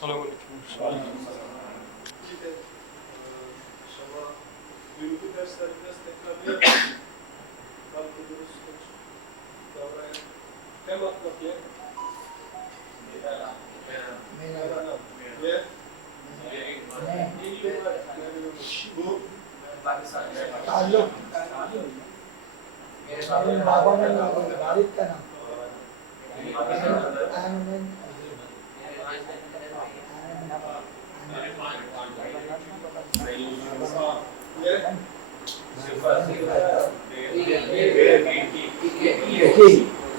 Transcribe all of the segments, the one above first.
Selamünaleyküm. İnşallah dünkü dersleri biraz tekrarlayalım. Belki dürüst davranın. Hem atlatıyor. Bu ताल्लुक मेरे बाबा का नाम वालिद का नाम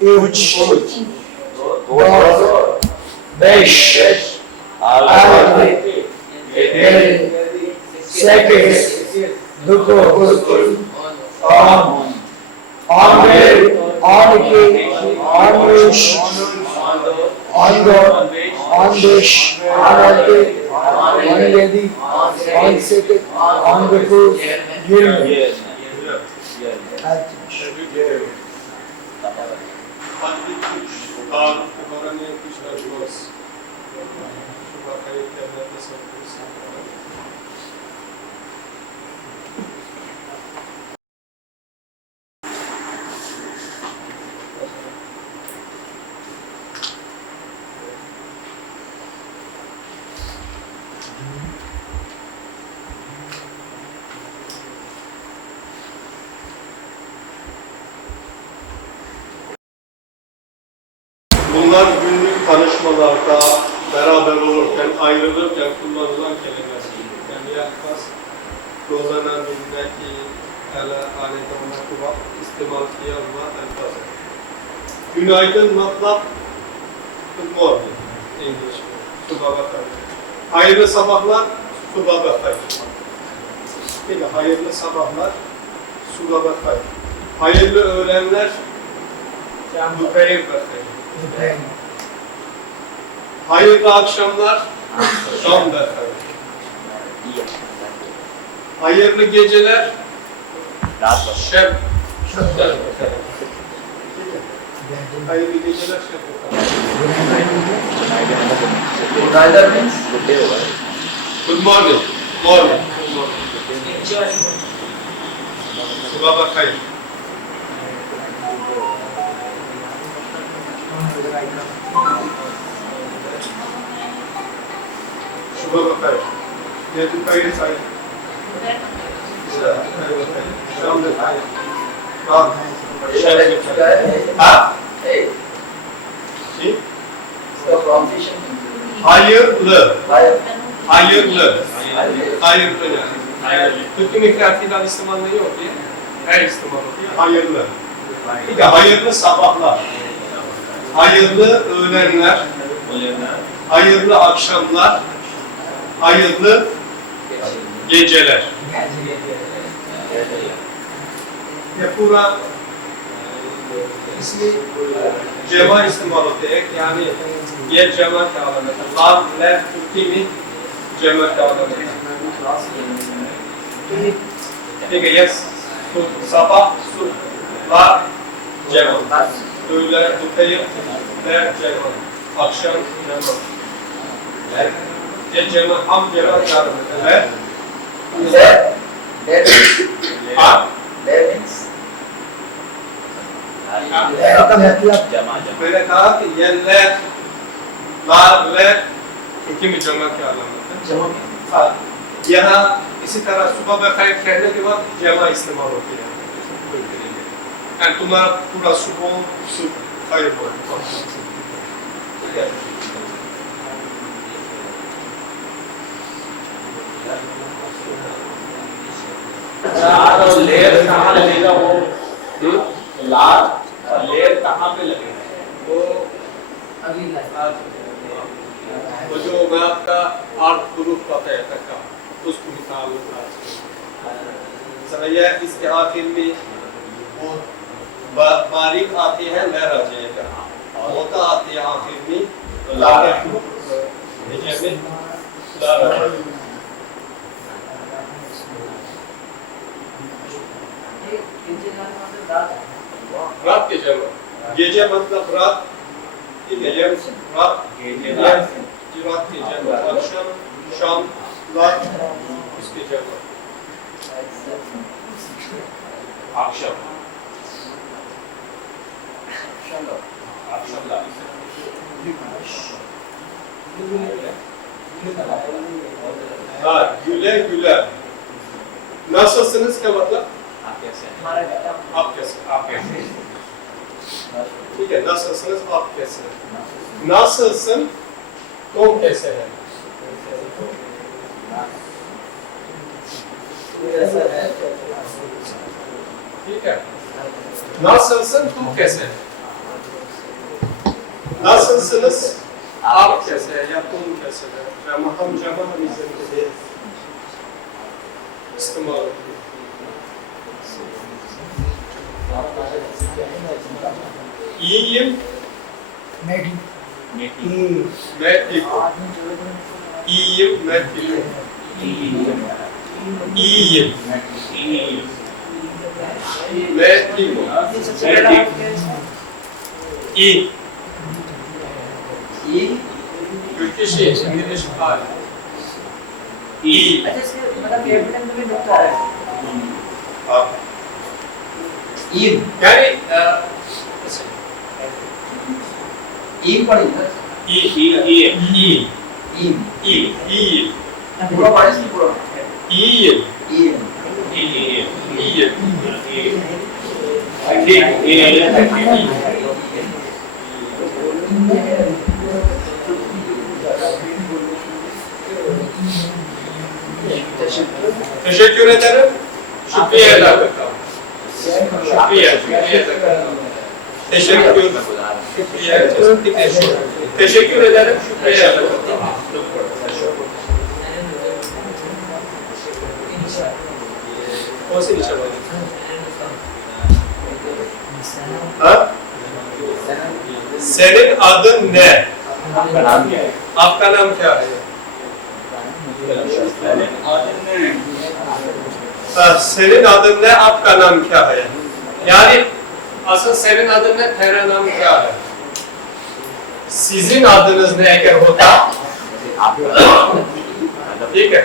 üç, dört, beş, altı, yedi, sekiz, dokuz, 10, 11, 12, 13, 14, 15, 16, 17, 18, 19, 20. Bunlar günlük tanışmalarda, beraber olurken, ayrılırken kullanılan kelimeler. Yani yaklaşık rozanan minneti, hele aleyde ona istimal kıyarma, elbazı. Günaydın, matlab, good morning, English. Subha bakar. Hayırlı sabahlar, subha bakar. Değil mi? Hayırlı sabahlar, subha bakar. Hayırlı öğlenler, duhayr bakar. Hayırlı akşamlar, şam bakar. Hayırlı geceler, şeb bakar. Hayırlı geceler, şeb bakar. Good morning. Morning. Subha bakar. Subha bakar. Ya duhayr say. Şam bakar. Bak. Ha? Hayırlı. Hayırlı. Hayırlı. Bütün mikrofilal istimalı yok diye. Her istimalı diye. Hayırlı. Bir de hayırlı sabahlar. Hayırlı öğlenler. Hayırlı akşamlar. Hayırlı geceler. Ve पूरा ismi cema istimalı tek yani yer cema kâlamet. Lam, lef, kimi cema kâlamet. Peki yes, sabah, var cema. Öğlen, duhayr, ler cema. Akşam cema. Yer cema, ham cema kâlamet. Ha? मैंने कहा कि ये लेर, लार, लेर, kimi cema के आलम है। यहाँ इसी तरह सुबह बखैर कहने के बाद जमा इस्तेमाल होती है। And तुम्हारा पूरा सुबह खैर हो। लार और लेर कहाँ लगेगा वो? लार और लेर कहाँ पे लगेगा? वो जो मैं आपका 8 ग्रुप बताया था उसको निकाल सर इसके आखिर में बारीक आती है लहर आ जाएगा होता आती है आखिर में तो लार रात के जमा gece मतलब रात ठीक है ये रात civat की जमा akşam şamlar इसकी जमा akşam akşamlar हाँ güle güle nasılsınız क्या मतलब आप कैसे हैं आप कैसे आप कैसे हैं ठीक है nasılsınız आप कैसे हैं nasılsın तुम कैसे हैं ठीक है nasılsın तुम कैसे हैं nasılsınız आप कैसे हैं या तुम कैसे हैं हम जमा हम जिंदगी इस्तेमाल İyiyim, मैं मैं ठीक हूँ। İyiyim, मैं ठीक हूँ। İyiyim, मैं ठीक हूँ। İyi. Türkçe şey, İngiliz hali. İyi. अच्छा इसके मतलब कैपिटल में नुक्ता है Abi. ईम Yani ईम पढ़ी ना iyi, iyi, iyi, iyi, ईम iyi, iyi, पूरा पढ़े इसकी पूरा iyiyim, ईम iyiyim. Teşekkür ederim. Şükriye ederim. Şükriye ederim. Teşekkür. Teşekkür ederim. Şükriye ederim. कौन सी निशा वाली? हाँ? Senin adın ne? आपका नाम क्या है आपका नाम क्या है? Senin adın ne? आपका नाम क्या है? Yani asıl senin adın ne? तेरा नाम क्या है? Sizin adınız ne eğer होता? ठीक है?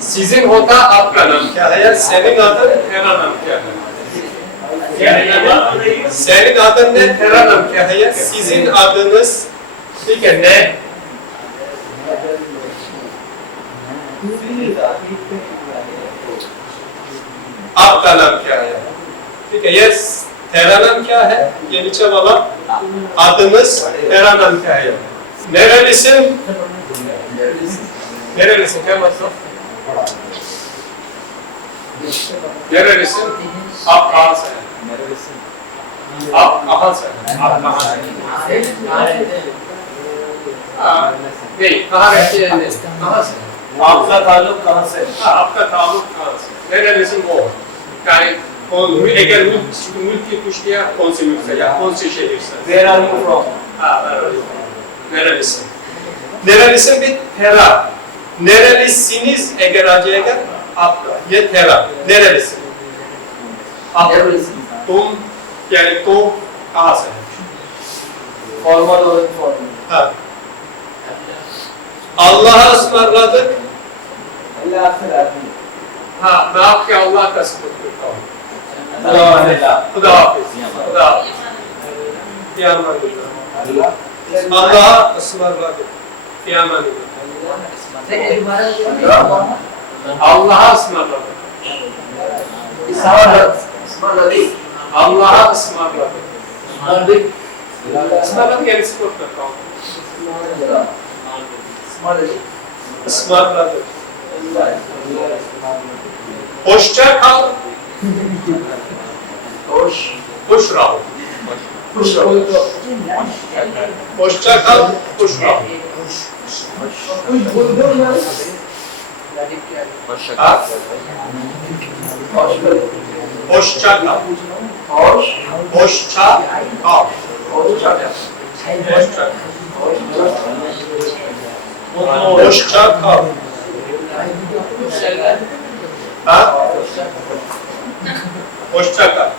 Sizin होता आपका नाम क्या है? या senin adın तेरा नाम क्या है? Yani senin adın ne? तेरा नाम क्या है? Ya sizin adınız ठीक है ne? आपका नाम क्या है? ठीक है यस तेरा नाम क्या है? ये नीचे वाला adınız तेरा नाम क्या है? Nerelisin? Nerelisin? क्या मतलब? Nerelisin? आप कहाँ से हैं? आप कहाँ से हैं? आप कहाँ से हैं? नहीं कहाँ रहते हैं? कहाँ से? आपका ताल्लुक कहाँ से आपका ताल्लुक कहाँ से? Nerelisin o? Yani eğer mülki kuşluya kौन से mülk ya कौन से şehirse? Where are you from? Nerelisin? Nerelisin bir tera. Nerelisiniz eğer acıyega आपका ये tera. Nerelisin? आप तुम yani तो कहाँ से? फॉर्मल और इनफॉर्मल Ha. Allah'a ısmarladık. अल्लाह से आदमी Ha, ne yap ki Allah da sıkıntı yok. Alhamdulillah. Huda hafiz. Huda hafiz. Fiyamanillah. Allah'a ısmarladık. Fiyamanillah. Allah'a ısmarladık. Allah'a ısmarladık. Ismarladık yani sıkıntı yok. Ismarladık. Hoşça kal. Hoş rahat. Hoşça kal. Hoş rahat. Ha? Hoşça kal. Hoşça kal. Hoşça kal. Hoşça kal. Ha? Hoşça kal.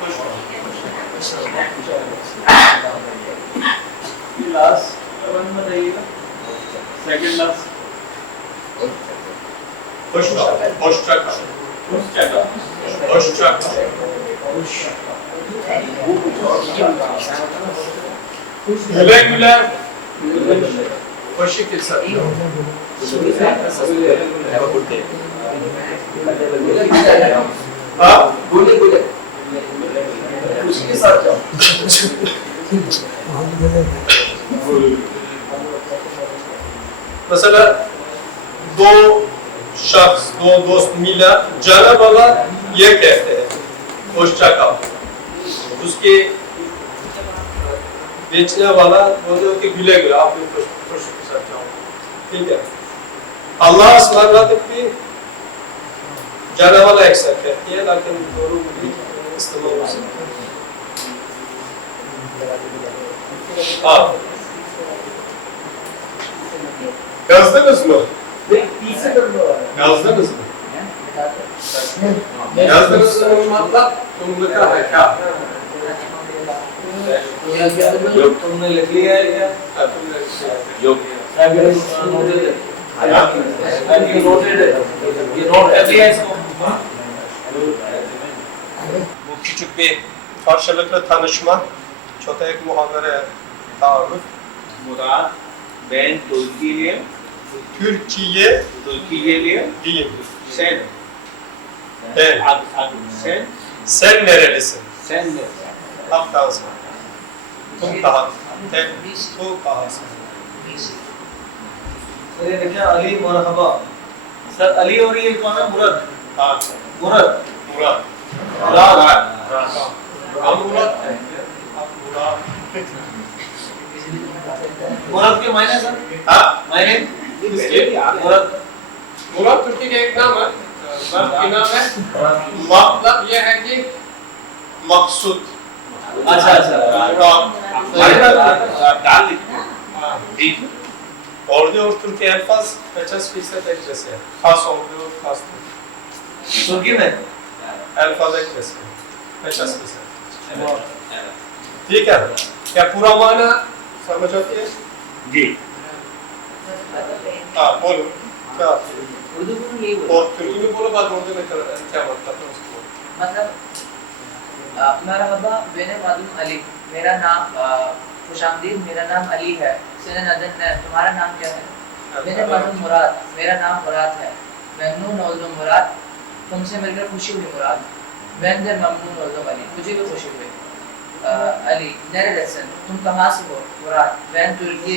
One बताइएगा second last Hoşçakal. Hoşçakal. Güle güle. Hoşçakal. Ha? बोले बोले खुशी के साथ जाओ Mesela दो शख्स, दो दोस्त मिला, जाना वाला ये कहते हैं, होशचका। उसके बेचने वाला बोलते हो कि गुले गुले, आप भी खुश के साथ जाओ, ठीक है। अल्लाह सलामत भी जाना वाला एक साथ कहती है, लेकिन दोनों भी इस्तेमाल हो सकते हैं। हाँ, yazdınız mı? Yazdınız mı? Yazdınız mı? मतलब तुमने कहा है क्या? तुमने लिख लिया है क्या हाँ, तुमने योग ये नोट कर लिया इसको Bu küçük bir karşılıklı tanışma, çotek muhabere taarruf. मुराद ben Türkiye Türkiye लिए diyeyim. sen Ben. sen Sen nerelisin? sen ne Haftansın. Tum kahat. Tek tu kahatsın. Sir ये देखिए अली मरहबा सर अली और ये कौन है मुराद Ha, मुराद Murat. मुराद Am Murat. Murat. मुराद के मायने सर Ha? मायने किसके? मुराद मुराद तुर्की का एक नाम है। नाम की नाम है। मतलब ये है कि मकसूद। अच्छा अच्छा डाल लिखते ठीक Orada और तुर्की अल्फाज 50% एक जैसे है। खास orada और खास तुर्की। तुर्की में अल्फाज एक जैसे है। 50%। ठीक है? क्या पूरा माना समझ आती है? जी हाँ बोलो क्या? उर्दू में यही बोलो और तुर्की में बोलो बात उर्दू में क्या मतलब है उसको? मतलब मरहबा बेने मालूम अली मेरा नाम खुशामदीद मेरा नाम अली है सने नदन तुम्हारा नाम क्या है बेने मालूम मुराद मेरा नाम मुराद है ममनून ओल्दो मुराद तुमसे मिलकर खुशी हुई मुराद वेंदर ममनून ओल्दो अली मुझे भी खुशी हुई अली नेरेसन तुम कहाँ से हो मुराद वैन तुर्की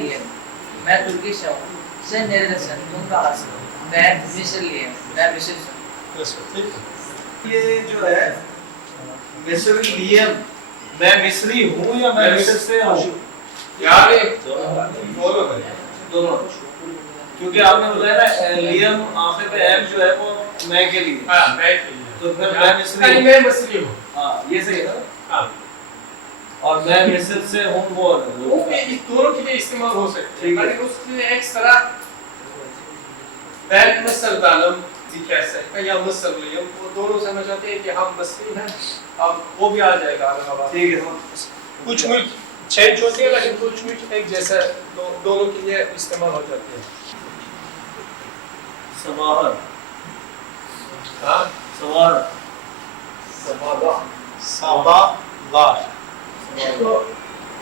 लियम मैं तुर्की से हूँ से नेरेसन तुम कहाँ से हो मैं मिस्र लियम मैं मिस्र से हूँ ठीक है। ये जो है मिस्री लियम मैं मिस्री हूँ या मैं मिस्र से हूँ यार बोलो भाई। दोनों क्योंकि आपने बताया ना लियम आखिर पे एम जो है वो मैं के लिए हाँ मैं के लिए। तो फिर मैं मिस्री नहीं हूँ मैं मिस्री हूँ। हाँ ये सही है ना हाँ। और मैं मिस्र से हूँ वो वो भी इस दोनों के लिए इस्तेमाल हो सकते हैं। ठीक है। लेकिन उसके लिए एक्स्ट्रा बैल मसल दालम कह सकते हैं या मसल लियम वो दोनों समझ आते हैं कि हम मसली हैं अब वो भी आ जाएगा आगे ठीक है कुछ मुल्क चेंज होते हैं लेकिन कुछ मुल्क एक जैसा दोनों के लिए इस्तेमाल हो जाते हैं। समाहर हाँ समाहर sabahlar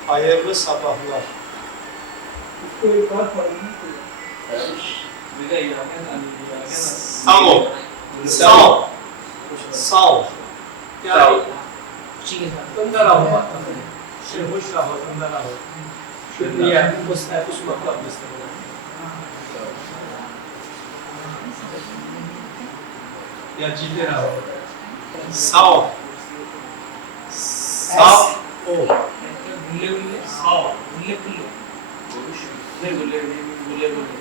hayırlı sabahlar Samo Sağ yani अंदर आओ खुश रहो अंदर आओ शुक्रिया उस मतलब या जीते रहो साओ साओ गुल्ले गुल्ले साओ गुल्ले गुल्ले गुल्ले गुल्ले गुल्ले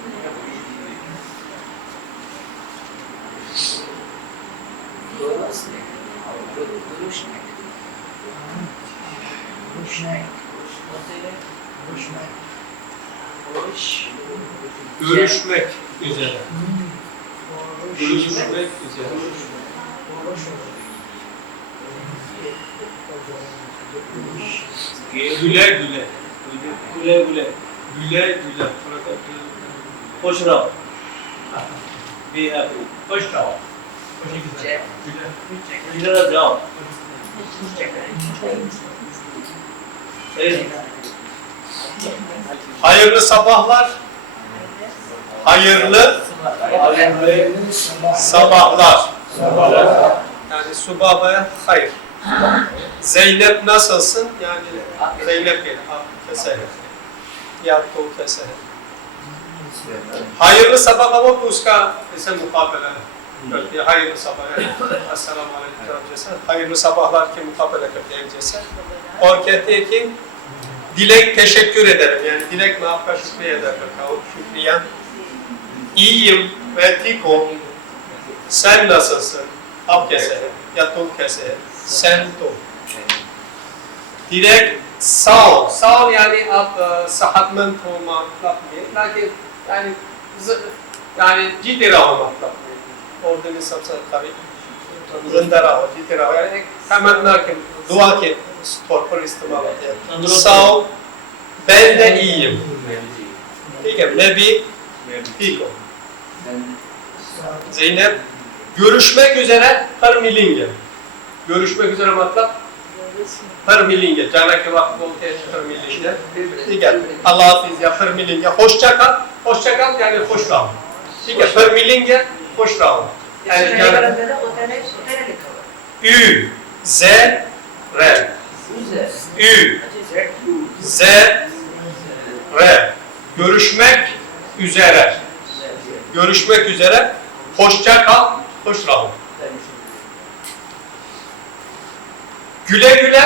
görüşmek üzere. Görüşmek üzere. Güle güle. गुले गुले Güle güle. Sonra da खुश रहो बी हैप्पी खुश रहो Check. इधर जाओ hayırlı sabahlar. Hayırlı sabahlar. Yani subah ve hayır. Zeynep nasılsın? Yani Zeynep gel. Keser. Ya to keser. Hayırlı sabah ama उसका ऐसे मुकाबला करते हैं hayırlı sabah अस्सलाम वालेकुम जैसा hayırlı sabahlar के मुकाबला करते हैं जैसा और कहते हैं कि dilek teşekkür ederim yani dilek ne yapar şükriye eder o şükriyen iyiyim ve tiko sen nasılsın ab kese ya tu kese sen tu dilek sağ ol yani ab sıhhatmand ho मतलब में ना कि yani जीते रहो मतलब और दिन सबसे कभी जिंदा रहो जीते रहो यानी एक तमन्ना के दुआ के तौर पर इस्तेमाल होते हैं sağ ol ben de iyiyim ठीक है मैं भी ठीक हूँ Zeynep görüşmek üzere her milinge görüşmek üzere मतलब her milinge जाने के वक्त बोलते हैं her milinge ठीक है Allah हाफिज या her milinge hoşça kal yani hoş रहो ठीक है her milinge hoş रहो yani Ü Z R Ü Z R görüşmek üzere hoşça kal hoş रहो güle güle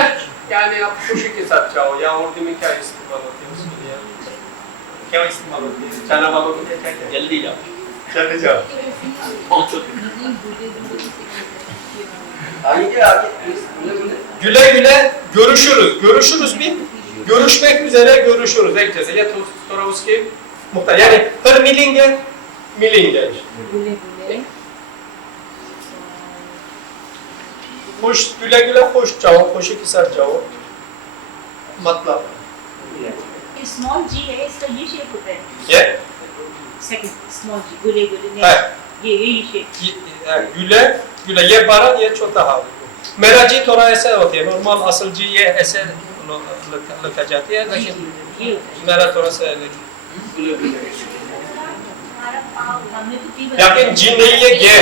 yani आप खुशी के साथ जाओ या उर्दू में क्या इस्तेमाल होती है उसके लिए क्या इस्तेमाल होती है जाना वालों के लिए क्या क्या जल्दी जाओ जल्दी जाओ पहुंचो आगे गुले गुले güle güle görüşürüz bir görüşmek üzere görüşürüz एक जैसे या थोड़ा उसके मुख्तलिफ yani her milinge खुश güle güle hoş जाओ खुशी के साथ जाओ मतलब स्मॉल जी है इसका ये शेप होता है ये सेकंड स्मॉल जी गुले गुले है ये शेप güle ये बड़ा ये छोटा हाल मेरा जी थोड़ा ऐसा होता है नॉर्मल असल जी ये ऐसे लिखा जाती है लेकिन ये मेरा थोड़ा सा हमने तो पी लेकिन जी नहीं ये गे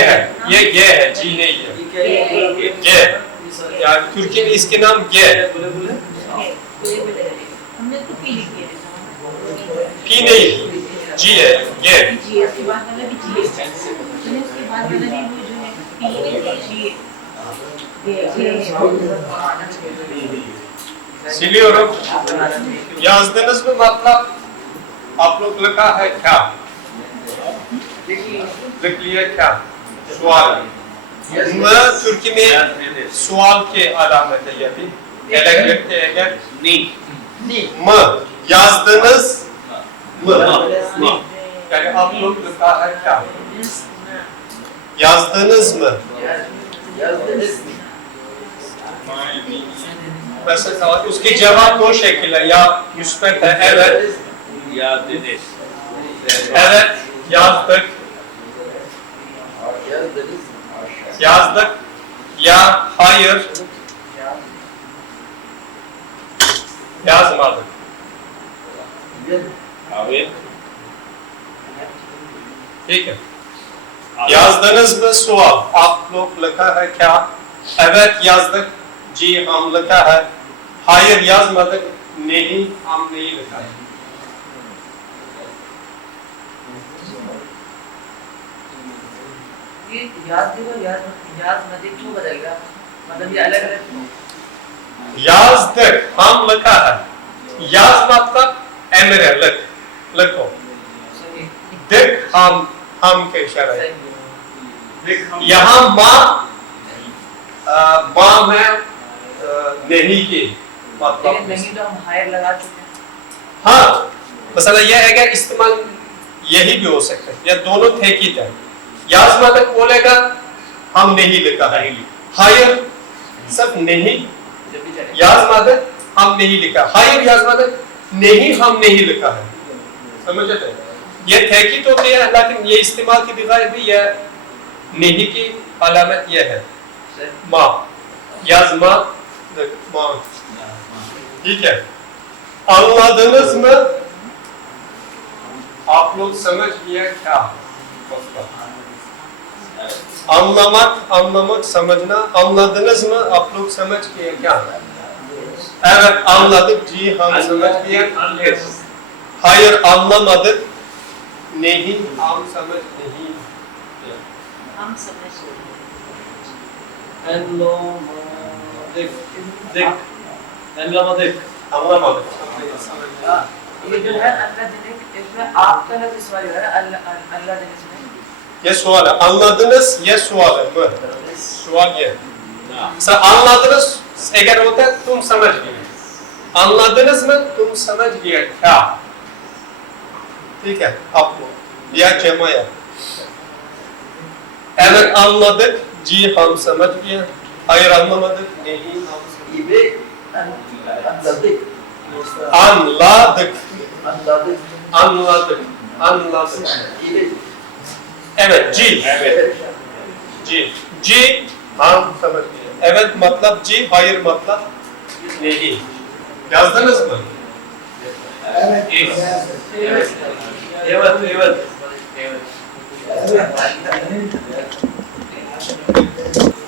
है जी नहीं है गे यार तुर्की में इसके नाम गे हमने तो पी लिखी है पी नहीं जी है गे जी उसके बाद वाला भी जी है मैंने उसके बाद वाला भी वो जो है P G Siliyorum. Yazdınız mı मतलब आप लोग लिखा है क्या लिख लिया क्या सवाल म तुर्की में सवाल के अलामत है ये भी अलग लिखते हैं अगर नी म yazdınız mı yani आप लोग लिखा है क्या yazdınız mı mesela उसकी जवाब दो शक्ल है या müsbet है evet या Dinesh evet yazdık ya hayır yazmadık अभी ठीक है yazdınız mı sual आप लोग लिखा है क्या evet yazdık जी हम लिखा है hayır yazmadık नहीं हम नहीं लिखा है ये याद देखो याद मत क्यों बदल गया मतलब ये अलग अलग yazdık हम लिखा है yaz मतलब emir है लिखो सही दिख हम के इशारा है सही यहाँ माँ में नहीं की मतलब लेकिन नहीं तो हम हायर लगा चुके हैं हाँ मसला यह है कि इस्तेमाल यही भी हो सकता है या दोनों थे की है याजमादक बोलेगा हम नहीं लिखा है हायर सब नहीं जब भी चले याजमादक हम नहीं लिखा हायर याजमादक नहीं हम नहीं लिखा है, समझे थे? ये तहकीद होती है, लेकिन ये इस्तेमाल की बगैर भी ये नहीं की अलामत ये है माँ, yazma माँ, ठीक है? Anladınız mı? आप लोग समझ गया क्या? Anlamak, anlamak, समझना. Anladınız mı? आप लोग समझ गए क्या? Evet anladık. जी हम समझ गए. Hayır anlamadık. नहीं हम समझ नहीं. हम समझ Anlamadık. Anlamadık. ये जो है अल्लाह दिनिक, इसमें आपका लफ्ज़ इस वाले है अल्लाह दिनिक में. Ye sual. Anladınız ye sual mı? Sual ye. Sen anladınız eğer होता तुम समझ गए. Anladınız mı? तुम समझ गए क्या? ठीक है आपको या cemaya. Evet anladık. जी हम समझ गए. Hayır anlamadık. नहीं हम İbi anladık. anladık. Anladık. Anladık. Anladık. İbi. Evet जी. Evet. जी. जी हम समझ गए. Evet मतलब जी, hayır मतलब नहीं. Yazdınız mı? Evet. Evet. Evet. Evet.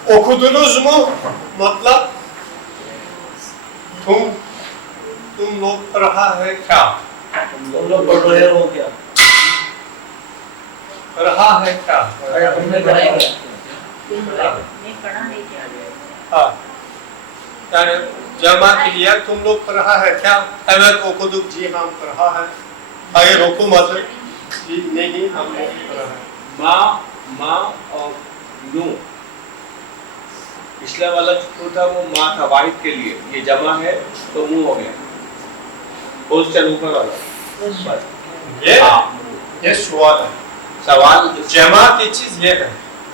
Okudunuz mu? मतलब तुम लोग पढ़ा है क्या? तुम लोग पढ़ रहे हो क्या? पढ़ा है क्या? हमने पढ़ाएंगे. नहीं पढ़ा नहीं क्या. हाँ. Yani cema के लिए तुम लोग पढ़ा है क्या? Evet okuduk. जी हम पढ़ा है. Hayır okumadık. जी नहीं हम नहीं पढ़ा है. माँ और नू. पिछला वाला जो था वो माँ था वाहिद के लिए, ये जमा है तो मुंह हो गया. क्वेश्चन ऊपर वाला. ये सवाल है. सवाल जमा की चीज ये है.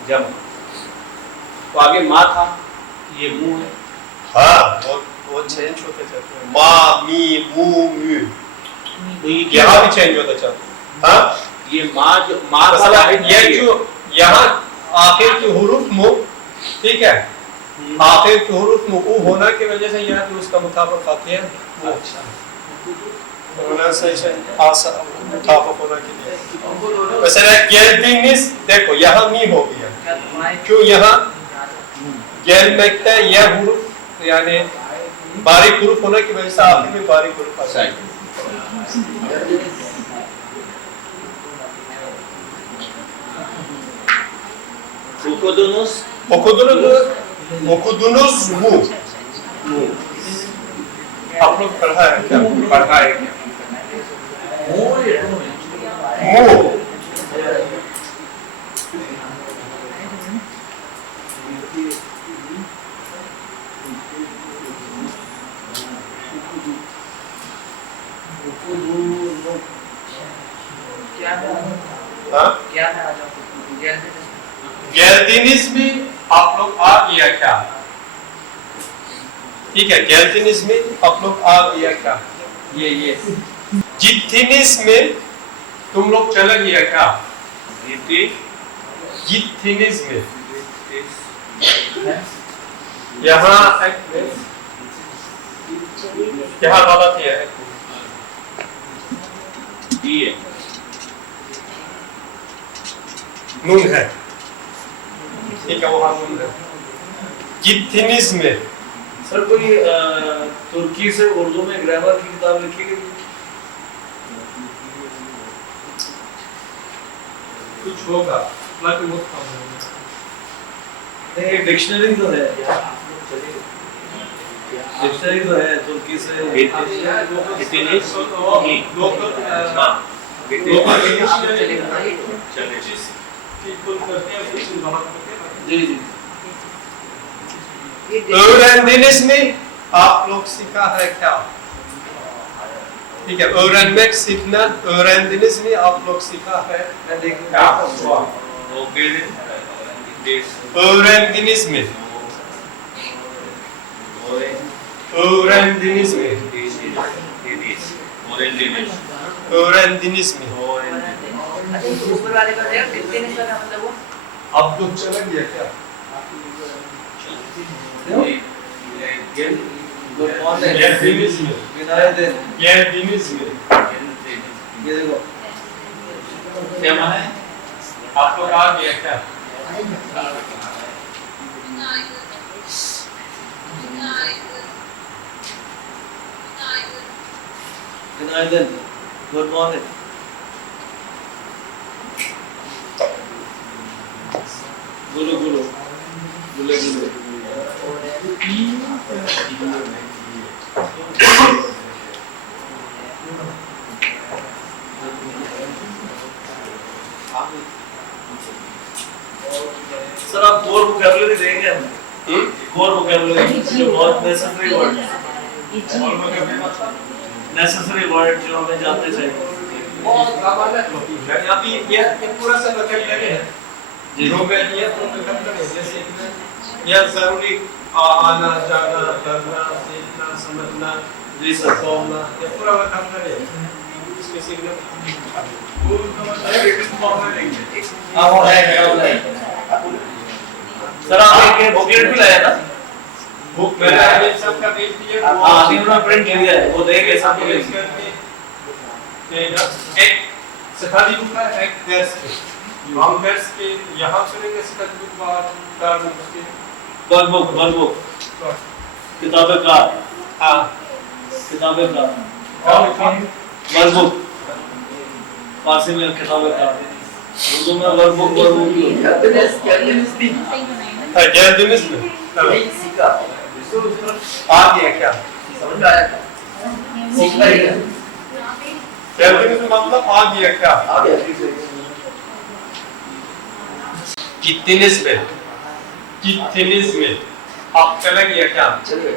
जमा. तो आगे माँ था, ये मुंह है. हाँ वो चेंज होते जाते हैं. माँ मी मू म्यू. तो ये क्या यहाँ भी चेंज होता जाता है. हाँ ये माँ जो माँ था मसला वाहिद ये के लिए. जो यहाँ आखिर की हुरूफ मु, ठीक है, आखिर की हुरूफ मु होना की वजह से यहाँ भी उसका मुताबिक आती है. अच्छा. प्रोनाउंसिएशन आसा मुताबिक होना के लिए. mesela geldiniz देखो यहाँ मी हो गया. क्यों यहाँ gelmekte ये हुरूफ यानी बारीक हुरूफ होने की वजह से आखिर में बारीक हुरूफ आता है. Okudunuz mu? आप लोग पढ़ा है क्या? पढ़ा है क्या? mu. क्या है? हाँ? क्या है आ जाओ. Geldiniz mi? आप लोग आ गया क्या? ठीक है. Geldiniz mi? आप लोग आ गया क्या? ये Gittiniz mi? तुम लोग चले गया क्या? Gittiniz mi? यहाँ यहाँ गलत है. ये नून है. ठीक है वहाँ नून है. Gittiniz mi? सर कोई तुर्की से उर्दू में ग्रामर की किताब लिखी गई? कुछ होगा लेकिन बहुत कम होगा. नहीं डिक्शनरी तो है. डिक्शनरी तो है तुर्की से. जी जी. Öğrendiniz mi? आप लोग सीखा है क्या? ठीक है. öğrenmek सीखना. öğrendiniz mi? आप लोग सीखा है क्या? öğrendiniz mi? öğrendiniz mi? Öğrendiniz mi? अच्छा ऊपर वाले का देखो कितने ने का मतलब वो Abdul चला गया क्या? Good morning Geldiniz mi? günaydın Geldiniz mi? ये देखो क्या माना है? आपको कहा गया क्या? günaydın good morning गुरु गुरु गुले गुले सर आप कोर वोकैबुलरी देंगे हमें कोर वोकैबुलरी जो बहुत नेसेसरी वर्ड नेसेसरी वर्ड जो हमें जानते चाहिए बहुत कमाल है अभी ये पूरा सा वोकैबुलरी है जो मैं ये तो वोकैबुलरी जैसे ये जरूरी आना जाना करना सीखना समझना जी सर बोलना ये पूरा वोकैबुलरी है इसके सीखने वो रिटन फॉर्म में लेंगे हाँ वो है सर आप एक बुकलेट भी लाया ना बुक मैंने ये सब का भेज दिया हाँ अभी उन्होंने प्रिंट किया है वो देंगे सबको एक सिखादी बुक है एक दर्स के हम दर्स के यहाँ सुनेंगे सिखादी बुक बाद उसके वर्कबुक किताबें का हाँ किताबें का वर्कबुक फारसी में किताबें का उर्दू में workbook geldiniz mi? Evet. A diye क्या? समझ में आया सीखना ही है Geldiniz mi मतलब A diye क्या? आ गया Gittiniz mi? Gittiniz mi? आप चले गए क्या? चलिए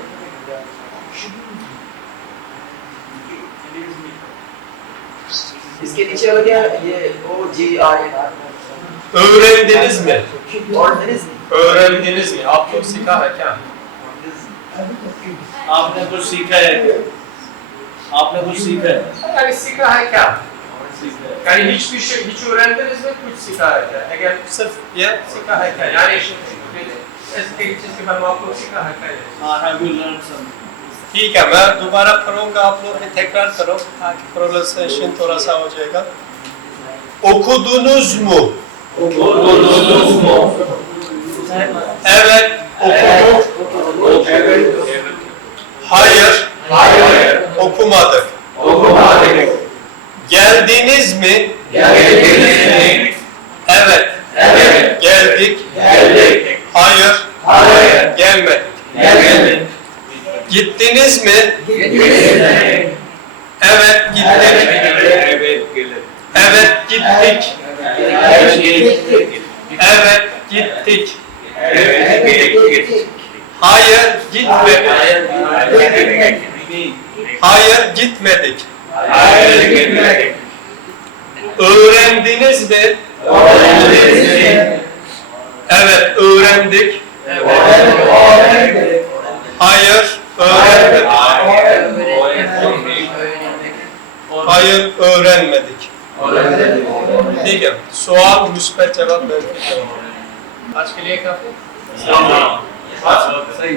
इसके नीचे वाला क्या है ये O G R Öğrendiniz mi? ऑर्डिनरीज Öğrendiniz mi? आपको सीखा है क्या? आपने कुछ सीखा है आपने कुछ सीखा है Yani सीखा है क्या? सीखा है Yani hiçbir şey, hiç öğrendiniz mi? Kuछ सीखा है क्या? अगर सिर्फ ये सीखा है क्या? Yani इसके चीज़ के बाद आपको सीखा है क्या? हाँ हैव यू लर्न सम ठीक है मैं दोबारा पढ़ूंगा आप लोग भी तकरार करो ताकि प्रोनाउंसिएशन थोड़ा सा हो जाएगा okudunuz mu evet okuduk hayır okumadık geldiniz mi evet geldik hayır gelmedik gittiniz mi evet gittik evet gittik evet gittik hayır gitmedik hayır gitmedik öğrendiniz mi evet öğrendik hayır öğrenmedik hayır öğrenmedik ठीक है सवाल मुस्बत जवाब मिलते हैं आज के लिए काफी सही